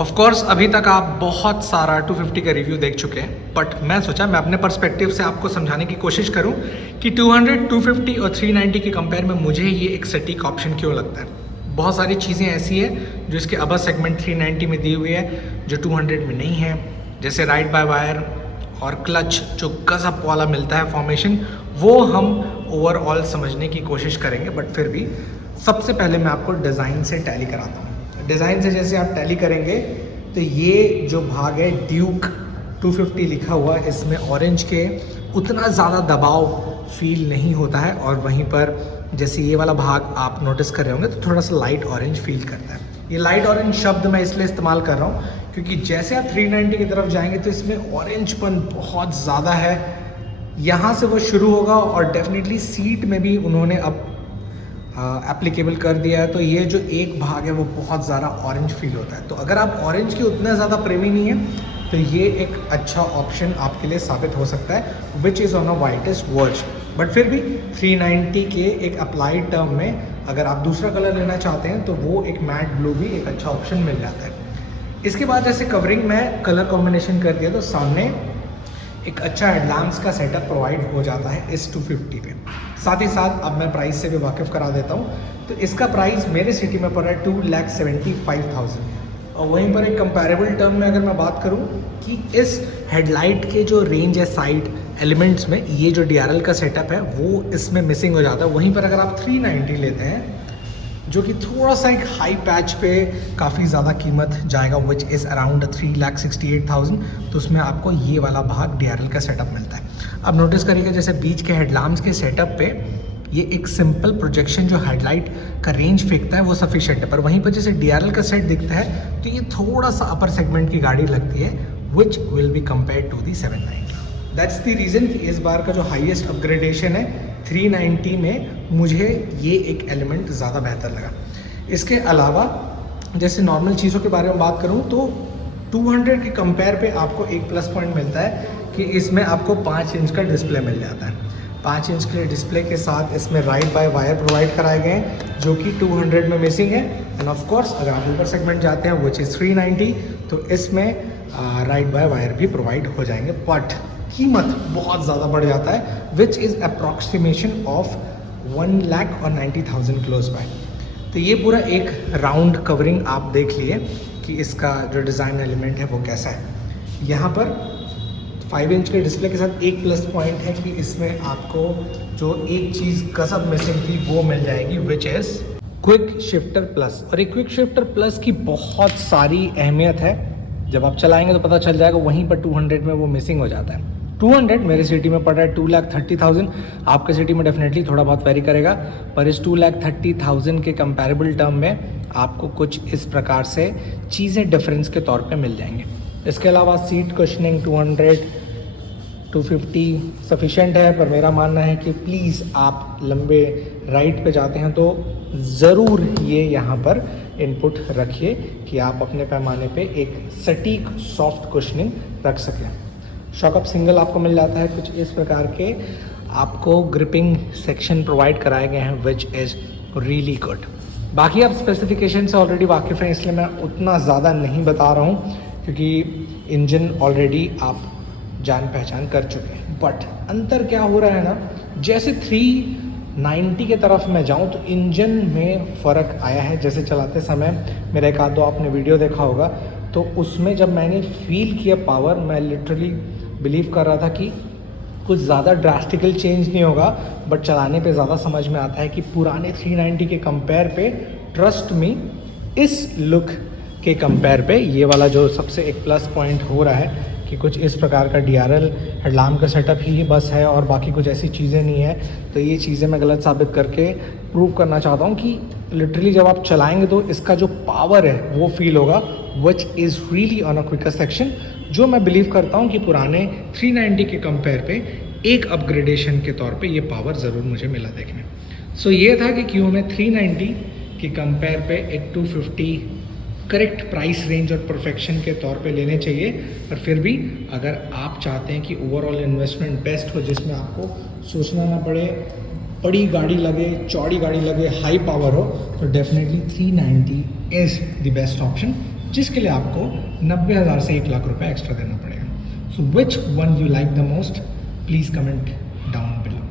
Of course अभी तक आप बहुत सारा 250 का रिव्यू देख चुके हैं, बट मैं सोचा मैं अपने पर्सपेक्टिव से आपको समझाने की कोशिश करूं कि 200, 250 और 390 के कंपेयर में मुझे ये एक सटीक ऑप्शन क्यों लगता है। बहुत सारी चीज़ें ऐसी है जो इसके अबर सेगमेंट 390 में दी हुई है जो 200 में नहीं है, जैसे राइड बाय वायर और क्लच जो गजब वाला मिलता है फॉर्मेशन, वो हम ओवरऑल समझने की कोशिश करेंगे। बट फिर भी सबसे पहले मैं आपको डिज़ाइन से टैली कराता हूँ। डिज़ाइन से जैसे आप टैली करेंगे तो ये जो भाग है ड्यूक 250 लिखा हुआ, इसमें ऑरेंज के उतना ज़्यादा दबाव फील नहीं होता है, और वहीं पर जैसे ये वाला भाग आप नोटिस कर रहे होंगे तो थोड़ा सा लाइट ऑरेंज फील करता है। ये लाइट ऑरेंज शब्द मैं इसलिए इस्तेमाल कर रहा हूँ क्योंकि जैसे आप 390 की तरफ जाएंगे तो इसमें ऑरेंजपन बहुत ज़्यादा है, यहाँ से वो शुरू होगा और डेफिनेटली सीट में भी उन्होंने अब एप्लीकेबल कर दिया है। तो ये जो एक भाग है वो बहुत ज़्यादा ऑरेंज फील होता है। तो अगर आप ऑरेंज के उतने ज़्यादा प्रेमी नहीं हैं तो ये एक अच्छा ऑप्शन आपके लिए साबित हो सकता है, which is on a whitest verge. But फिर भी 390 के एक अप्लाइड टर्म में अगर आप दूसरा कलर लेना चाहते हैं तो वो एक मैट ब्लू भी एक अच्छा ऑप्शन मिल जाता है। इसके बाद जैसे कवरिंग में कलर कॉम्बिनेशन कर दिया तो सामने एक अच्छा हेडलैम्प्स का सेटअप प्रोवाइड हो जाता है इस 250 पे। साथ ही साथ अब मैं प्राइस से भी वाकिफ़ करा देता हूँ। तो इसका प्राइस मेरे सिटी में पड़ रहा है 2,75,000। और वहीं पर एक कंपैरेबल टर्म में अगर मैं बात करूँ कि इस हेडलाइट के जो रेंज है साइड एलिमेंट्स में, ये जो DRL का सेटअप है वो इसमें मिसिंग हो जाता है। वहीं पर अगर आप 390 लेते हैं जो कि थोड़ा सा एक हाई पैच पे काफ़ी ज़्यादा कीमत जाएगा, विच इज़ अराउंड 3,68,000, तो उसमें आपको ये वाला भाग DRL का सेटअप मिलता है। अब नोटिस करिएगा जैसे बीच के हेडलैम्प्स के सेटअप पे ये एक सिंपल प्रोजेक्शन जो हेडलाइट का रेंज फेंकता है वो सफिशिएंट है, पर वहीं पर जैसे DRL का सेट दिखता है तो ये थोड़ा सा अपर सेगमेंट की गाड़ी लगती है, which will be compare to the 790। That's the reason कि इस बार का जो हाईएस्ट अपग्रेडेशन है 390 में मुझे ये एक एलिमेंट ज़्यादा बेहतर लगा। इसके अलावा जैसे नॉर्मल चीज़ों के बारे में बात करूँ तो 200 के कंपेयर पे आपको एक प्लस पॉइंट मिलता है कि इसमें आपको 5 इंच का डिस्प्ले मिल जाता है। 5 इंच के डिस्प्ले के साथ इसमें राइड बाय वायर प्रोवाइड कराए गए हैं जो कि 200 में मिसिंग है। एंड ऑफ कोर्स अगर आप ऊपर सेगमेंट जाते हैं विच इज़ 390 तो इसमें राइड बाय वायर भी प्रोवाइड हो जाएंगे, बट कीमत बहुत ज़्यादा बढ़ जाता है, which is approximation of 1,90,000 close by. तो ये पूरा एक राउंड कवरिंग आप देख लिए कि इसका जो डिज़ाइन एलिमेंट है वो कैसा है। यहाँ पर 5 इंच के डिस्प्ले के साथ एक प्लस पॉइंट है कि इसमें आपको जो एक चीज़ कसब मिसिंग थी वो मिल जाएगी, which is quick shifter plus. और ये क्विक शिफ्टर प्लस की बहुत सारी अहमियत है, जब आप चलाएंगे तो पता चल जाएगा। वहीं पर 200 में वो मिसिंग हो जाता है। 200 मेरे सिटी में पड़ रहा है 2,30,000, आपके सिटी में डेफिनेटली थोड़ा बहुत वेरी करेगा, पर इस 2,30,000 के कंपैरेबल टर्म में आपको कुछ इस प्रकार से चीज़ें डिफरेंस के तौर पे मिल जाएंगे। इसके अलावा सीट कुशनिंग 200, 250 सफिशेंट है, पर मेरा मानना है कि प्लीज़ आप लंबे राइड पे जाते हैं तो ज़रूर ये यहाँ पर इनपुट रखिए कि आप अपने पैमाने पे एक सटीक सॉफ्ट कुशनिंग रख सकें। शॉकअप सिंगल आपको मिल जाता है कुछ इस प्रकार के, आपको ग्रिपिंग सेक्शन प्रोवाइड कराए गए हैं, विच इज़ रियली गुड। बाकी आप स्पेसिफिकेशन से ऑलरेडी वाकिफ़ हैं इसलिए मैं उतना ज़्यादा नहीं बता रहा हूँ क्योंकि इंजन ऑलरेडी आप जान पहचान कर चुके हैं। बट अंतर क्या हो रहा है ना, जैसे 390 के तरफ मैं जाऊं तो इंजन में फ़र्क आया है। जैसे चलाते समय मेरा एक आध दो आपने वीडियो देखा होगा तो उसमें जब मैंने फील किया पावर, मैं लिटरली बिलीव कर रहा था कि कुछ ज़्यादा ड्रास्टिकल चेंज नहीं होगा, बट चलाने पे ज़्यादा समझ में आता है कि पुराने 390 के कंपेयर पे, ट्रस्ट मी, इस लुक के कंपेयर पे ये वाला जो सबसे एक प्लस पॉइंट हो रहा है कि कुछ इस प्रकार का DRL हेडलैम्प का सेटअप ही बस है और बाकी कुछ ऐसी चीज़ें नहीं है। तो ये चीज़ें मैं गलत साबित करके प्रूव करना चाहता हूँ कि लिटरली जब आप चलाएंगे तो इसका जो पावर है वो फील होगा, which is really on a quicker section, जो मैं बिलीव करता हूँ कि पुराने 390 के कंपेयर पे एक अपग्रेडेशन के तौर पे ये पावर ज़रूर मुझे मिला देखने। सो ये था कि क्यों मैं 390 के कंपेयर पे एक 250 करेक्ट प्राइस रेंज और परफेक्शन के तौर पे लेने चाहिए। पर फिर भी अगर आप चाहते हैं कि ओवरऑल इन्वेस्टमेंट बेस्ट हो, जिसमें आपको सोचना ना पड़े, बड़ी गाड़ी लगे, चौड़ी गाड़ी लगे, हाई पावर हो, तो definitely 390 is the best option. जिसके लिए आपको 90,000 से 1 लाख रुपए एक्स्ट्रा देना पड़ेगा. So which one you like the most, please comment down below.